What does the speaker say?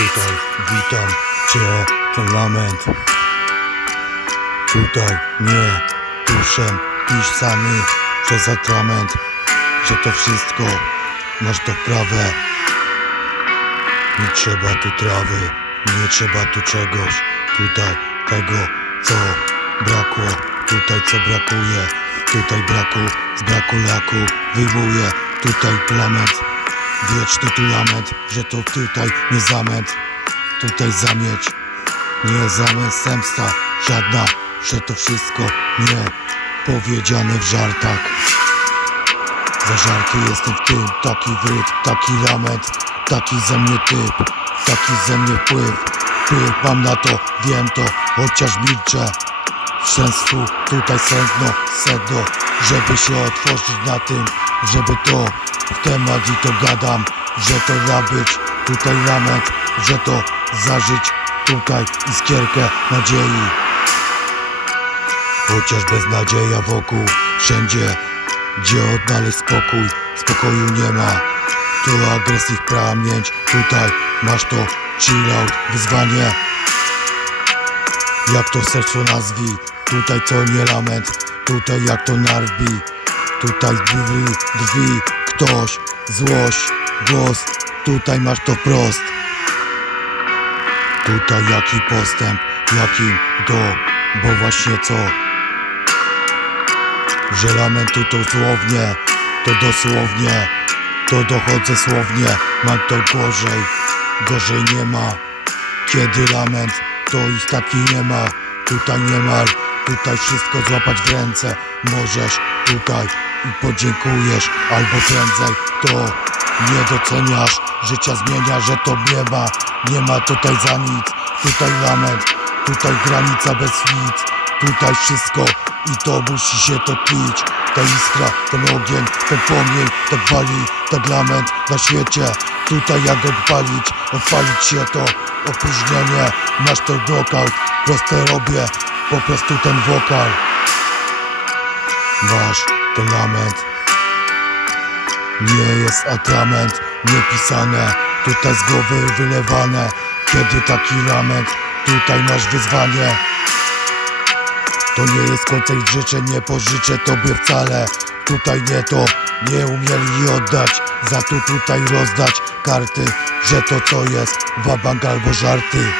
Puszczam cię ten lament Tutaj nie duszę pisany przez atrament Że to wszystko masz to prawe Nie trzeba tu trawy, nie trzeba tu czegoś Tutaj tego co brakło Tutaj co brakuje. Tutaj braku, z braku laku Wyjmuję tutaj lament Wieczny tu lament, że to tutaj nie zamęt Tutaj zamieć Nie zamęt zemsta Żadna, że to wszystko nie Powiedziane w żartach. Za żarty jestem w tym Taki wrót, taki lament Taki ze mnie typ Taki ze mnie wpływ. Wpływ mam na to, wiem to Chociaż milczę. Sensu tutaj sedno, sedno Żeby się otworzyć na tym Żeby to w temat i to gadam Że to ma być tutaj lament Że to zażyć tutaj iskierkę nadziei. Chociaż beznadzieja wokół Wszędzie gdzie odnaleźć spokój Spokoju nie ma. Tu agresji w pamięć Tutaj masz to chill out Wyzwanie. Jak to serce nazwij Tutaj co nie lament Tutaj jak to narbi Tutaj drzwi, drzwi Ktoś, złość, głos Tutaj masz to prost Tutaj jaki postęp Jaki do Bo właśnie co? Że lamentu to słownie To dosłownie To dochodzę słownie Mam to gorzej Gorzej nie ma. Kiedy lament, to ich taki nie ma Tutaj nie ma, tutaj wszystko złapać w ręce Możesz tutaj i podziękujesz Albo prędzej to nie doceniasz. Życia zmienia, że to nie ma Nie ma tutaj za nic. Tutaj lament, tutaj granica bez nic. Tutaj wszystko i to musi się to tlić Ta iskra, ten ogień, ten płomień Tak wali, tak lament na świecie. Tutaj jak odpalić, odpalić się to Opróżnienie, masz to knockout Proste robię, po prostu ten wokal Masz ten lament Nie jest atrament, niepisane Tutaj z głowy wylewane. Kiedy taki lament, tutaj masz wyzwanie. To nie jest koncert życzeń, nie pożyczę tobie wcale. Tutaj nie to, nie umieli oddać. Za to tutaj rozdać karty Że to co jest, wabank albo żarty